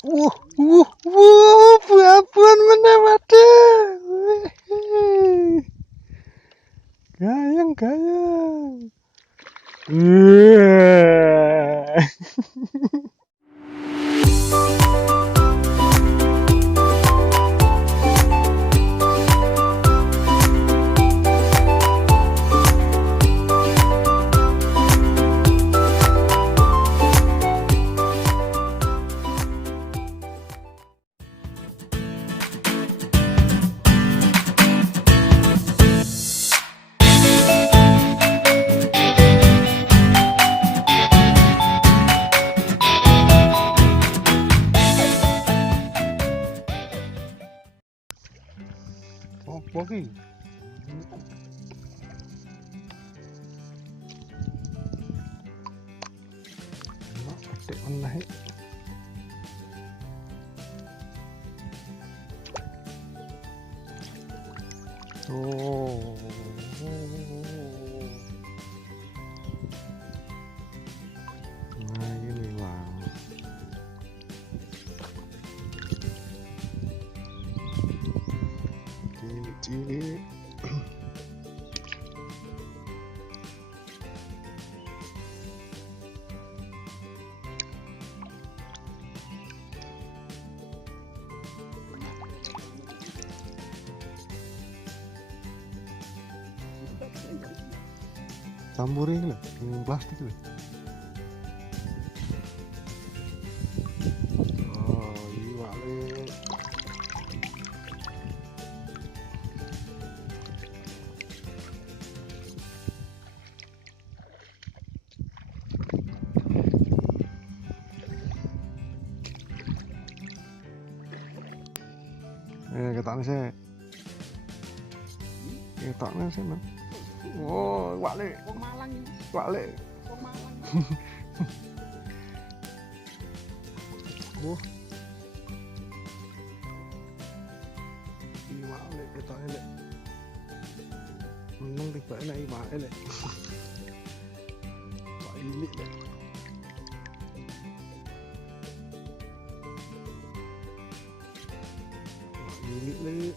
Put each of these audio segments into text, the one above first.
Buah-buahan mana waduh. Gayang. Apa ki? Petik meneh. Oh. Nah, ini lah. Cilik. Campurin lah, yang plastik lah. Oh, iya le. Ketoknya sih. Ketoknya sih, no. Oh, wale. Wong Malang ini. Wale. Wong Malang. Wah. Ini wale ketoknya lek. Meneng tiba enak iki wae lek. Wak ini lek. Wak ini lek.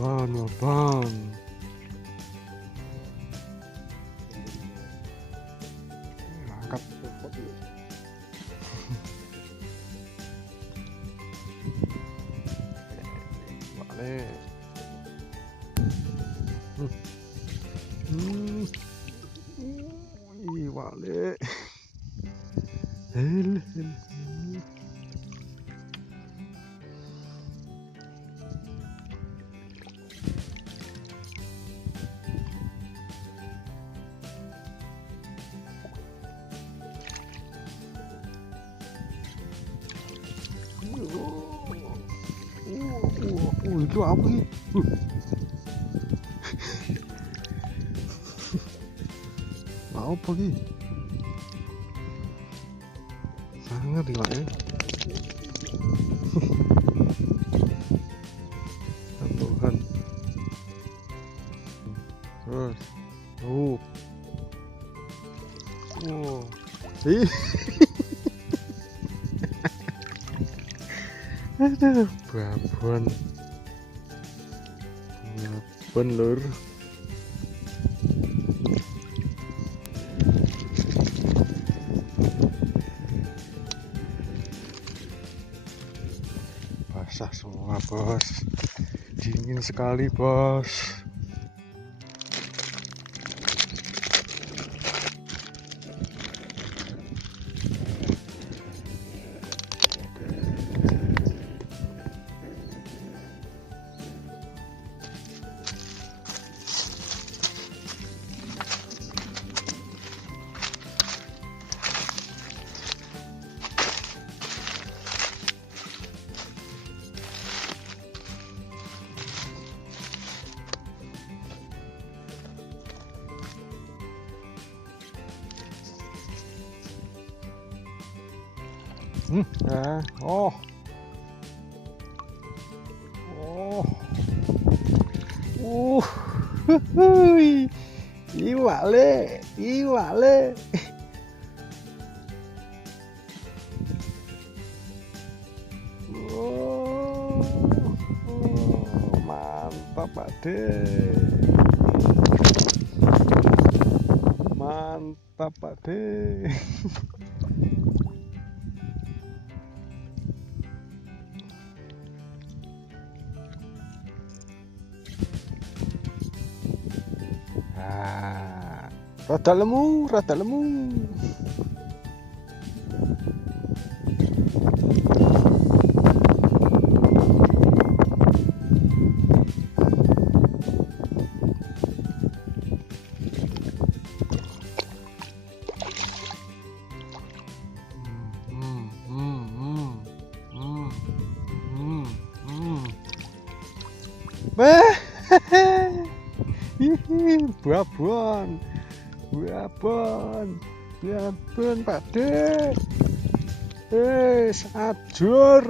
Apaan? Angkat. Wale. Wale. Itu apa sih? Apa sih? Sangat gila ya. Tuhan. Terus. Aduh, babon lur. Basah semua bos, dingin sekali bos. Oh. Iwak le, iwak le. Oh, mantap Pak De. Mantap Pak De. Nah, rada lemu, rada lemu. Babon, babon, babon Pak De. Ajur.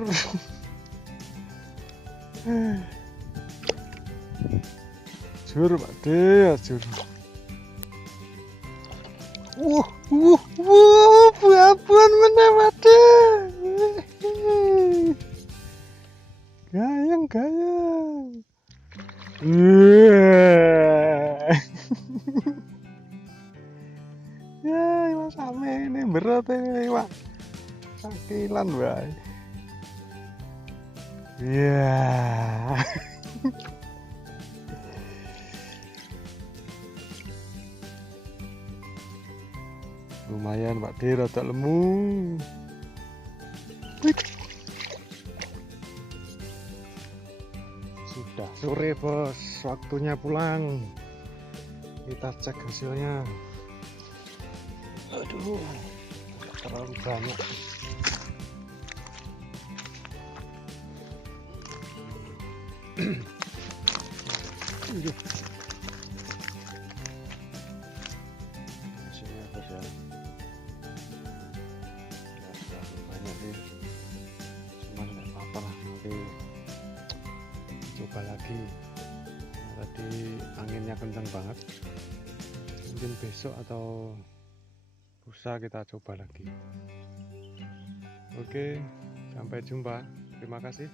Ajur Pak De, ajur. Babon mana Pak De. Gayang, gayang. Ya, Mas Ame ini berat ini, Pak. Sakilan, Pak. Ya. Lumayan, Pak De, rada lemu. Sudah sore, Bos. Waktunya pulang. Kita cek hasilnya. Aduh, terlalu banyak. Hasilnya Bos ya. Nggak terlalu banyak sih. Cuman nggak apa-apa lah, nanti coba lagi. Nah, tadi anginnya kencang banget. Mungkin besok atau lusa kita coba lagi. Oke, sampai jumpa. Terima kasih.